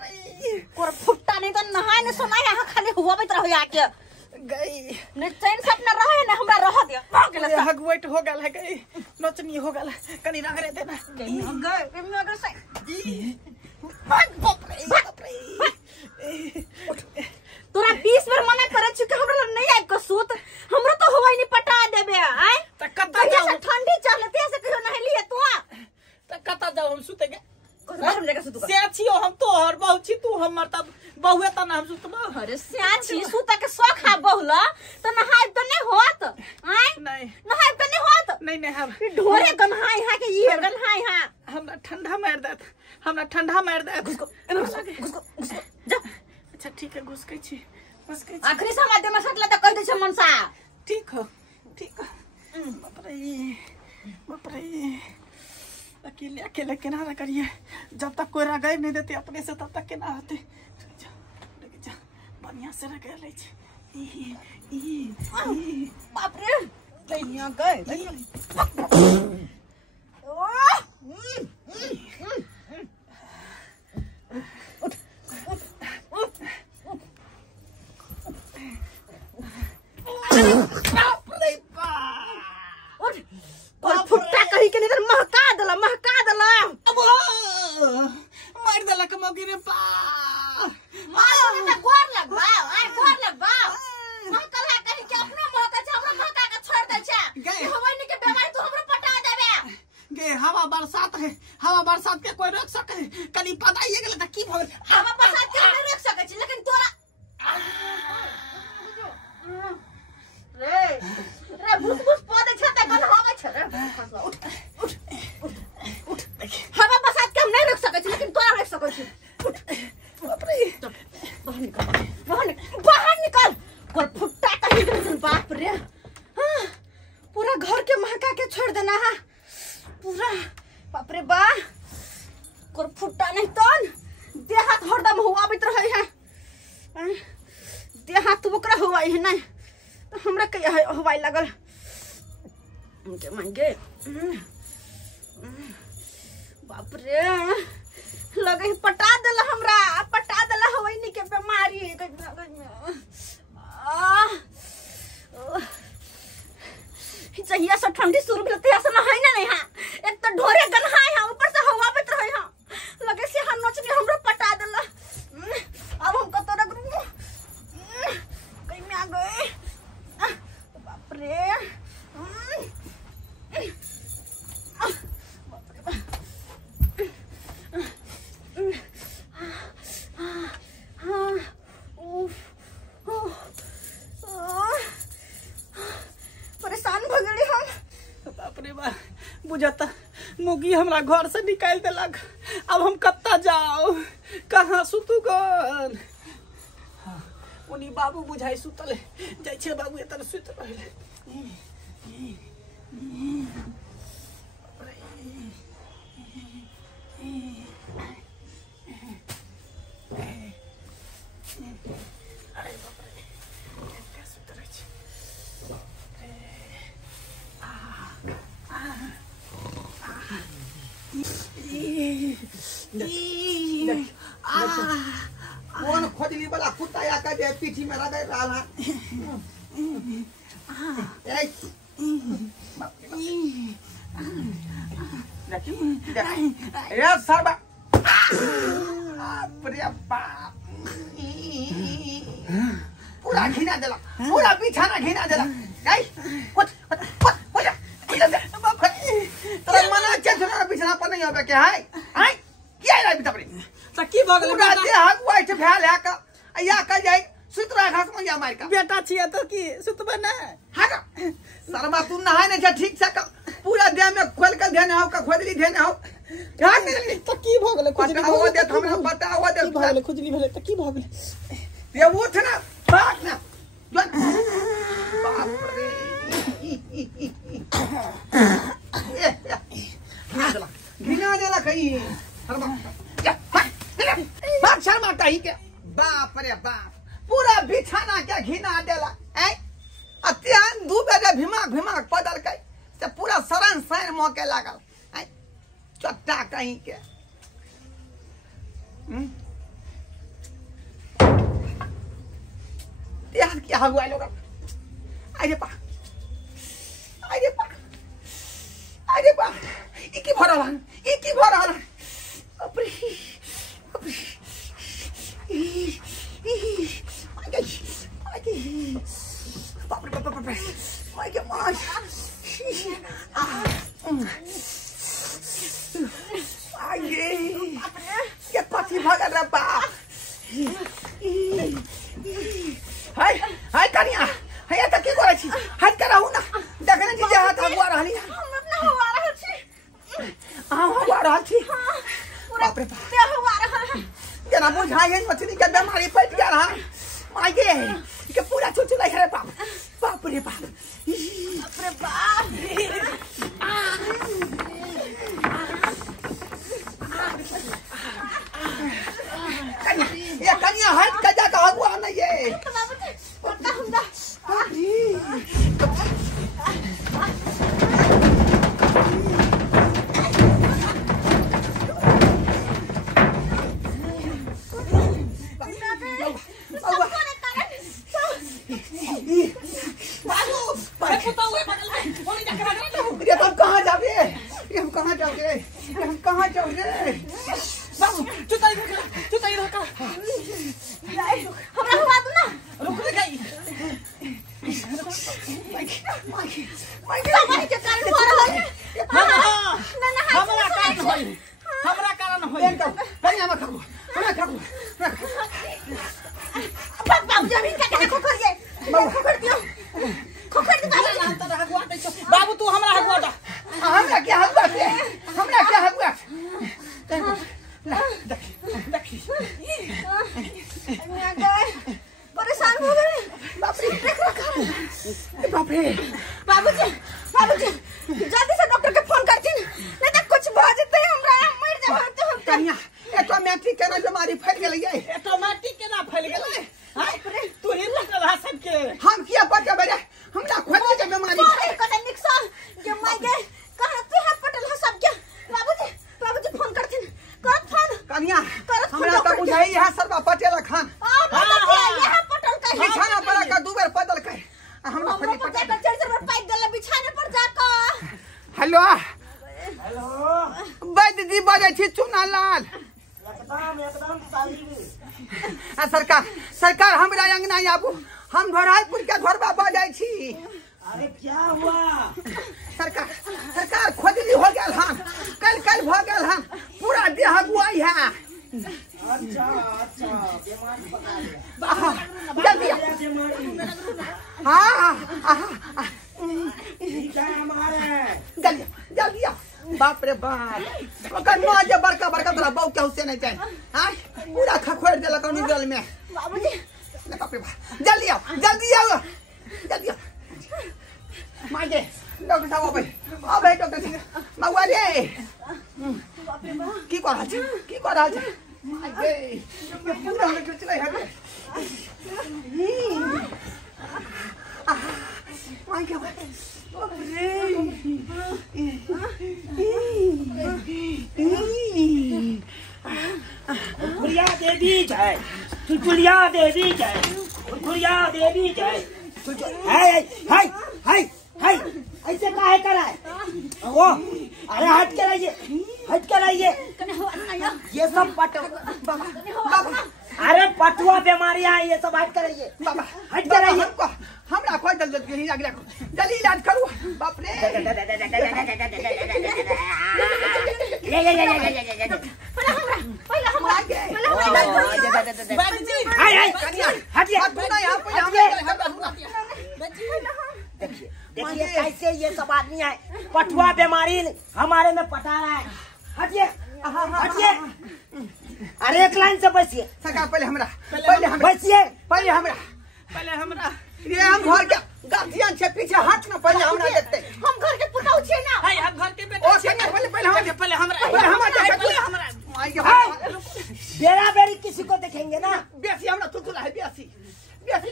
फुट्टा नहीं तो नहाए न सोना यहाँ खाली हुआ भी तरह आके गई न चैन से अपना रहे न हमरा रह दिया हगवेट हो गल है गई नचनी हो गल कनी रगड़े देना गई में अगर से तोरा 20 बार मना करे छु कि हमरा नहीं आइ को सूत हमरा तो हवाई नहीं पटा देबे आय त कता जाऊ ठंडी चलते से कहियो नहीं लिए तू त कता जाऊ हम सुते गे हम जगह सुत से छियो हम तो हर बहु छी तू हमर त बहुए त ना हम सुतबो अरे से छी सुता के शौक हा बहुला त नहाय त नहीं होत आय नहीं नहाय त नहीं होत नहीं हम ढोरे गनहाय हा के ये गनहाय हा हमरा ठंडा मार देत हमरा ठंडा मार देत घुसको जा अच्छा ठीक है घुस छी आखिरी समाज में सटला त कह दे छ मनसा ठीक हो बाप रे अकेले अकेले केना ना करिए जब तक कोई रगड़ नहीं देते अपने से तब तक केना होते जा बढ़िया से रगड़ ले बाप रे दैनिया गए और फुट्टा कही के नहीं महका दला अब मार दला कमोगी रे बा मार ने गोर लगबा हम कला कही के अपना महका छ हमरा महका के छोड़ दे छ हवाई ने के बीमारी तू हमरा पटा देबे गे हवा बरसात के कोई रोक सके कनी पताइए गेल त की भ गेल हवा बरसात के नहीं रोक सके छी लेकिन तोरा रे भूस पौधे छते कल होवे छ रे उठ हवा बरसात के हम नहीं रोक सके छी लेकिन तोरा रोक सके छी बाप रे बाहर निकल कोई फुट्टा कहीं के बाप रे पूरा घर के महका के छोड़ देना है पूरा बाप रे बा कोई फुट्टा नहीं तन देह हाथ हरदम हुआ बित रहे है देह हाथ बकरा हुआ है नहीं तो हमरा के हवाई लगल उनके मांगे बाप रे लगे पटा देला हमरा हवाई नहीं के बीमारी चाहिए सब ठंडी शुरू भेलते ऐसा ना है ना नहीं हां एक तो ढोरे गनहाय हां ऊपर से हवा बत रहे हां लगे से हां नचनी हमरा पटा देला अब हम कतो रग कहीं में आ गए बाप रे परेशान भ गेली हम बाप रे बा बुझता मुगी हमरा घर से निकाल देलक अब हम कत्ता जाओ कहाँ सुतू गन उनी बाबू बुझाई सुतले जाय छे बाबू एतर सुत रहले अरे बाप रे क्या सुत रहे छे कौन खोजली वाला कुत्ता या का जे पीठी में रगड़ रहा है सरबा बाप पूरा घिना देला पूरा बिछाना घिना देला तोरा मना चेतना बिछाना पर नहीं होबे के है क्या है बिता पड़ी त की भ गेल पूरा देह हगवाइ छ भेल है का या का जाय सुतरा घास में जा मार का बेटा छिए तो की सुतबे ना हागा शर्मा तू नहाय ने छ ठीक से पूरा देह में खोल के देने हो का खोदली देने हो ध्यान दे त की भ गेल खुजली बताओ दे हमरा बताओ दे भ गेल खुजली भेले त की भ गेल ये उठ ना भाग ना बाप रे घिना देला कहीं भाग शर्मा कहीं के बाप रे बाप पूरा बिछाना क्या घिना देला अत्यान दू बेटे भिमाक पदल के पूरा सरान सैन मौके लागल चट्टा कहीं के यार क्या हुआ लोग आगे पा इकी भरा अपरे बाप रे माय के माय आगे ये पति भगत रे बाप हाय कनिया हाय त की करे छी हाथ कराऊ ना देखने जी हाथ हुआ रहली हम अपना हुआ रहल छी हुआ रहल छी बाप रे पे हुआ रहल है जना बुझाई मछली के बीमारी फट गया रहा आगे के पूरा चुचुला है बाप रे बाप ये कनिया हाथ का जाता हुआ ना ये पता हमरा हम कहाँ जाओगे बाबू चुताई रखा हमरा हुआ दो ना रुक रे गई हमारे के कारण हो रहा है हमरा कारण होई कनिया मत खाओ बाबू जमीन का क्या खोखर ये खोखर दियो बाबू तू हमरा हगवा दा हमरा क्या हुआ परेशान हो गए बाप रे बाबूजी जल्दी से डॉक्टर के फोन करती नहीं तो कुछ भ जते हमरा मर जाब हम कनिया ऑटोमेटिक केना बीमारी फैल गेलै ऑटोमेटिक केना फैल गेलै हाय तू ही पकड़ रहा सबके हम किया पकड़ बे हमरा खोजे के बीमारी अरे कने निक्सन जे माय गे कहां पे हाथ पटल है सबके बाबूजी फोन करथिन कर फोन कनिया हमरा त बुझाई है सरबा पटेल खान यहां पटल कहीं बिछाना पड़ा का दू बेर पदल कहीं हमरा हम पटल चढ़ पाई देला बिछाने पर जाकर हेलो वैद्य जी बाजै छी चुनालाल एकदम सरकार हमरा अंगना आबू हम घोराइपुर के घोरबा बाजै छी अरे क्या हुआ सरकार खोजली हो गेल हन कल भ गेल हन पूरा देह गुआई है अच्छा बीमारी पकड़ लिया जल्दी ठीक है हमारे जल्दी बाप रे बाप ओकर मां जे बड़का तोरा बहु के हुसैन जाय हां पूरा खखोर देलक निगल में बाबूजी बाप रे बाप जल्दी आओ मागे डॉक्टर साहब अबे डॉक्टर साहब मगवा रे की कर रहा है मागे पूरा हम के चले है मागे बाप खुरिया देवी जय चुचुलिया देवी जय खुरिया देवी जय हाय ऐसे काहे कराए वो अरे हट के रहिए ये सब बाबा अरे पटुआ बीमारियां ये सब हट के रहिए बाबा हट के रहिए हमरा कोई जल्दी जल्दी इलाज करू बाप रे पहले हम बाबूजी देखिए कैसे ये सब आदमी है पटुआ बीमारी हमारे में पटा रहा है हटिए अरे एक लाइन से बचिए सरकार पहले हमरा बचिए पहले हमरा ये हम घर के गार्जियन छे पीछे हट ना पहले हमरा देखते हम घर के पुताऊ छे ना हाय हम घर के बेटा ओ पहले हमरा बेरा बेरी किसी को देखेंगे ना बेसी हमरा तुतुरा है बेसी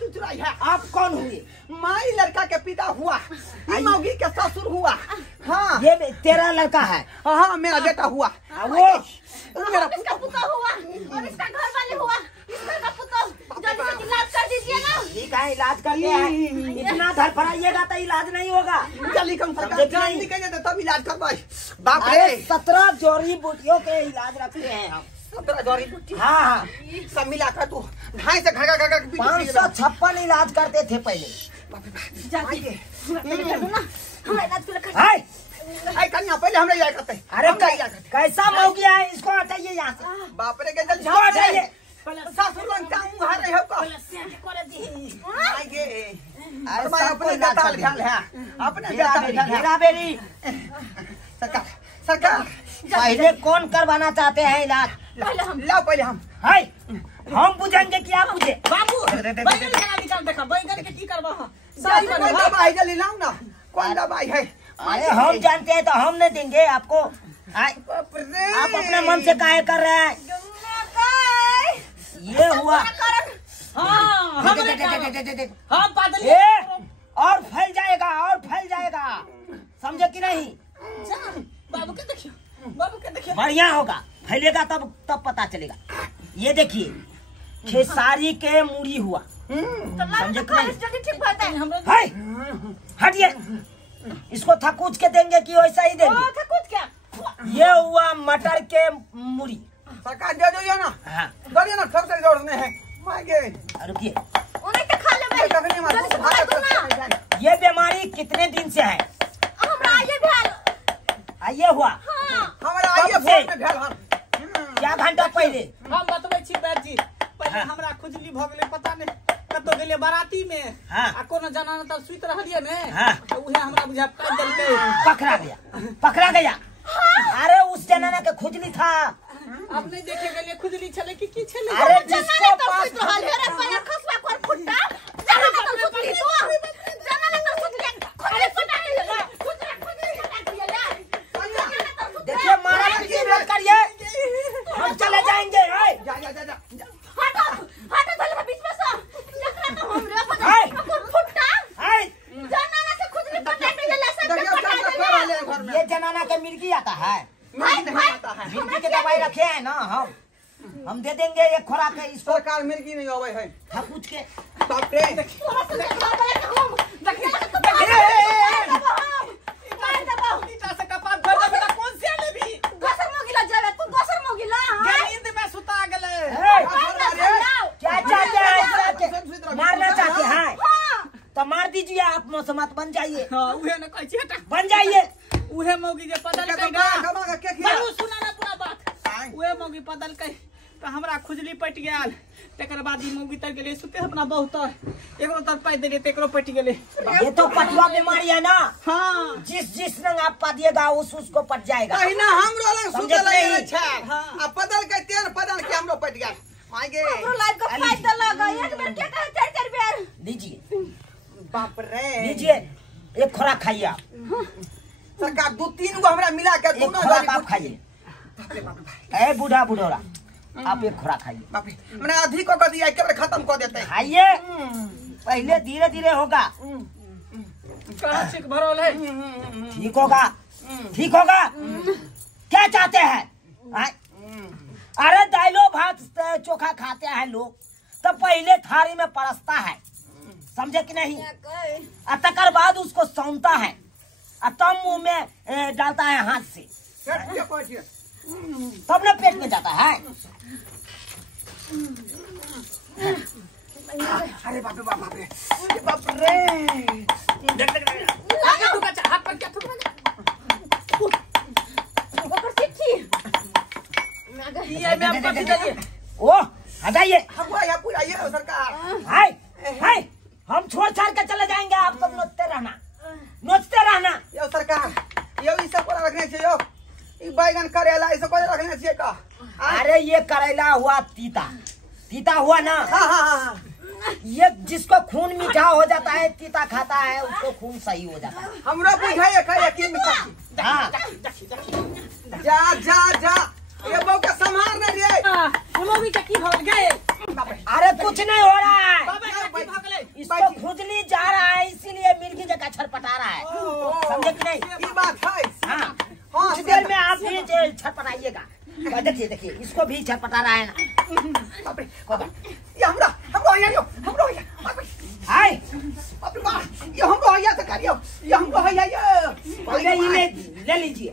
तुतुरा है आप कौन हुए माई लड़का के पिता हुआ मौगी के ससुर हुआ हाँ ये तेरा लड़का है? हाँ मेरा बेटा हुआ। वो मेरा इसका पुता हुआ और इसका घर वाले हुआ, इसका का पुता। जल्दी से इलाज कर दीजिए ना। ठीक है, इलाज करते हैं। इतना धड़फड़ाइएगा तो इलाज नहीं होगा। जल्दी कम सरकार जान निकल जाए तब इलाज करवाई। बाप रे अरे 17 जड़ी बूटियों के इलाज रखते हैं हम। 17 जड़ी बूटी हाँ, सब मिला कर तू ढाई से घगा 556 इलाज करते थे पहले। जाके हमारा इलाज कर रखा। हाय, आई कन्या पहले हमरे इलाज करते। अरे कैसा मौगिया है, इसको हटाइए यहाँ से। बाप रे के जल्दी इसको हटाइए। सासुर लंग का हारे हो का आई गे। अरे मैं सबको अपने इलाज बेटा कर ध्यान है, अपने मेरा बेटा बेरी, ध्यान है। मेरा बेरी। सरकार सरकार पहले कौन करवाना चाहते हैं इलाज? लाओ पहले हम। हाय, हम बुझेंगे कि आप बुझे? बाबू बैगन खाना निकाल देखा, बैगन के की करबा? सही कौन बना। दवाई जल्दी लाओ ना, कौन दवाई है? अरे हम जानते हैं तो हम नहीं देंगे आपको। हाय, बाप रे आप अपने मन से काहे कर रहे हैं? ये हुआ। हाँ हमरे हाँ बादल ये और फैल जाएगा, और फैल जाएगा, समझे कि नहीं? बाबू के देखिए, बाबू के देखिए। बढ़िया होगा, फैलेगा तब पता चलेगा। ये देखिए, खेसारी के मूड़ी हुआ, समझे कि नहीं? जल्दी ठीक होता है। हमरे हाय, हटिए। इसको थकूच के देंगे कि वैसा ही देंगे? था कुछ क्या? ये हुआ मटर के मूड़ी। सरकार दे दो ये ना, हाँ, दे ना सब से जोड़ने हैं। मांगे रुकिए। उन्हें तो खा ले भाई। कभी मार जल्दी से खा दो ना। ये बीमारी कितने दिन से है? हमरा ये भेल। ये हुआ हमारा आइए कब से? फोन में भेल हम। क्या घंटा पहले? हम बतबै छी बैठ जी, पहले हाँ। हमरा खुजली भ गेलै, पता नहीं कतो गेलै बाराती में। हाँ। आ कोनो जना न तब सुइत रहलिए ने। हाँ। तो उहे हमरा बुझा काट देलकै। पकड़ा गया, पकड़ा गया। अरे उस जनाना के खुजली था। अब नहीं देखे गेलिए खुजली छले कि छले। अरे जनाने जिसको तो पास सुत रहल है रे पैर खसवा कर फुट्टा। जनाने तो सुत रही तू। जनाने तो सुत रही। खुजली पटा नहीं ले। खुजली पटा दिया ले। देखिए, मारा की मत करिए, हम चले जाएंगे। हाय, जा जा जा जा हटो हटो पहले बीच में से। जकरा तो हम रे हाय। पता फुट्टा। हाय, जनाने से खुजली पटा नहीं ले। सब देखिए पटा सब दे। कर ले घर में। ये जनाना के मिर्गी आता है, नहीं आता है। मिर्गी के दवाई रखे हैं ना हम दे देंगे एक खुराक है इसको। सरकार मिर्गी नहीं आवे है। थकूच के। बाप रे थोड़ा सा देखा पहले हम देखिए तो मार दबो। ईटा से कपाट भर दे बेटा, कौन से लेबी? दोसर मोगिला जावे तू दोसर मोगिला। नींद में सुता गेलै। क्या चाहते हैं? मारना चाहते हैं तो मार दीजिए, आप मौसमात बन जाइए, हां उहे न कहै छी हटा। बन जाइए। उहे मौगी जे पदल का कई कमा का के खिया। बाबू सुना ना पूरा बात। उहे मौगी पदल कई तो हमरा खुजली पट गेल। तकर बाद ई मौगी तर गेलै सुते अपना बहुत एकरो तर पाइ देलिए त एकरो पट गेलै। ये तो पटुआ बीमारी है ना, हां जिस रंग आप पादिएगा उसको पट जाएगा। पहिना हमरो लंग समझे सुतल नहीं? है छै। आ पदल के तेल पदल के हमरो पट गेल। मांगे लाइफ का फायदा लगा एक बेर के कहे चार बेर। लीजिए, बाप रे लीजिए, एक खुराक खाइए आप, सरकार 2-3 गो हमरा मिला के एक दोनों खुराक आप खाइए। बाप रे बाप रे ए बूढ़ा बुढ़ोरा, आप एक खुराक खाइए, बाप रे मैंने अधिक को कर दिया एक बार खत्म कर देते हैं। खाइए, पहले धीरे धीरे होगा, कहां छिक भरल है। ठीक होगा, ठीक होगा। क्या चाहते हैं? आय? अरे दालो भात चोखा खाते हैं लोग तो पहले थाली में परसता है, समझे कि नहीं? और तकर बाद उसको सौंता है और तब मुंह में डालता है हाथ से, तब ना पेट में जाता है। अरे बाप रे बाप रे बाप रे आगे तू का हाथ पर क्या थूक ऊपर चिट्ठी ये मैं आपको दीजिए। ओ हटाइए, हवा या पूरा ये सरकार। हाय हाय, हम छोड़ छाड़ के चले जाएंगे, आप सब नोचते रहना, नोचते रहना। यो सरकार यो ई सब को रखने चाहिए, यो ई बैगन करेला ई सब को रखने चाहिए का। अरे ये करेला हुआ तीता, तीता हुआ ना, हां हां हां ये जिसको खून मीठा हो जाता है तीता खाता है उसको खून सही हो जाता है। हमरा बुझाए का यकीन मिठा। हाँ, जा जा जा ये बहू का संभाल नहीं रे। कोनो भी की हो गए। अरे कुछ नहीं हो रहा है, बाबा की भगले। इसको खुजली जा रहा है इसीलिए मिर्गी जगह छटपटा रहा है, समझे कि नहीं? ई बात है। हाँ, छटपटाइएगा। देखिए देखिए इसको भी छटपटा रहा है ना। बाप रे बाप, ये हमरो हाय बाप रे बाप, ये हमरो से करियो, ये हमरो पहले ये ले लीजिए,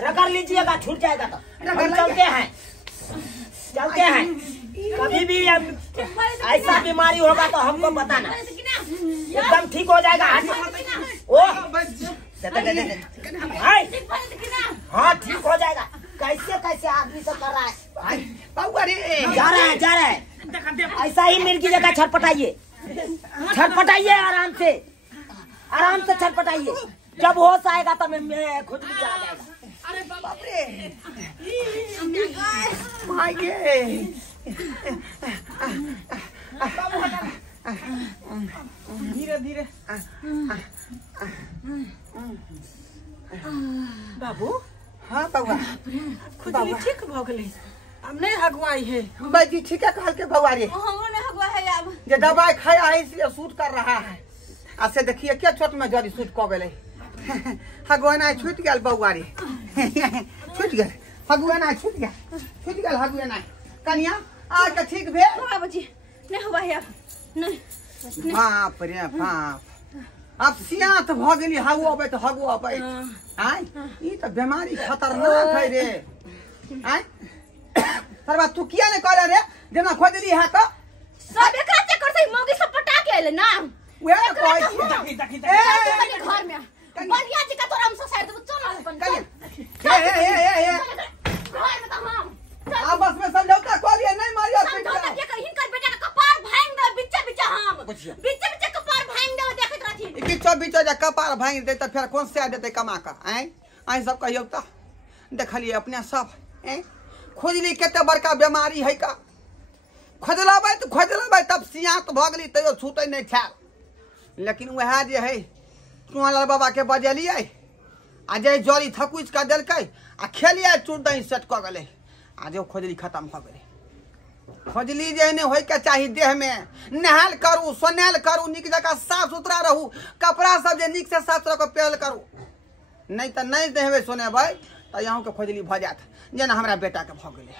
रगड़ लीजिएगा, छूट जाएगा तो हम चलते हैं। कभी भी ऐसा बीमारी होगा तो हमको बताना, एकदम ठीक हो जाएगा। हाँ ठीक हो जाएगा। कैसे आदमी से कर रहा है, जा रहा है। ऐसा ही मिर्गी जगह छटपटाइए, आराम से छटपटाइए। जब होश आएगा तो मैं खुद भी चला जाएगा। अरे बाप रे भाई धीरे धीरे। बाबू हाँ बउआ खुजली ठीक भ गेलै, अब नहीं हगवाई है। बाजी ठीक है कहल के बउआ रे, हमरो ने हगवा है अब जे दवाई खाया है इसलिए सूट कर रहा है। ऐसे देखिए क्या छोट में जड़ी सूट क गेलै। हगवाना छूट गया बउआ रे, छूट गया हगवाना, छूट गया हगवाना। कन्या आज के ठीक भेल बाबूजी नहीं हुआ है अब नहीं। बाप रे बाप, अब सियात भ गेली हगु अबै तो हगु अबै। आय ई तो बीमारी खतरनाक है रे। आय सरबा तू किया ने कहले रे जेना खोजली है तो सब एकरा से करते मौगी सब पटा के आइले ना। वे कोई देखी घर में बलिया जी का तोरा हम से साइड चल अपन हे घर में तो हम आपस में समझौता कर लिया, नहीं मारियो समझौता के कर हिनकर बेटा का कपार भांग दे बिच्चा हम बिच्चा कपार भांग दे देखत रहथि। बीचो जे कपार भांग दे त फिर कौन से देते कमा का। आय सब कहियो त देखलिए अपने सब खोजली केते बड़का बीमारी है का। खोजलबै तब सियात भ गेली तैयो छूटे नहीं छाल। लेकिन वह जे है कुआंलाल बाबा के बजेलिए आ जे जड़ी थकुच का देलकै आ खेलिए चूरदही सेट क गेलै आ जो खोजली खत्म भ गेलै। खोजली जे नहीं होय के चाही देह में, नहाल करू, सोनाल करू, निक जगह साफ सुथरा रहू, कपड़ा सब जे निक से साफ रख पहल करू। नहीं तो नहीं देहबे सोनेबै तो यहाँ के खोजली भ जात जेना हमरा बेटा के भ गेलै।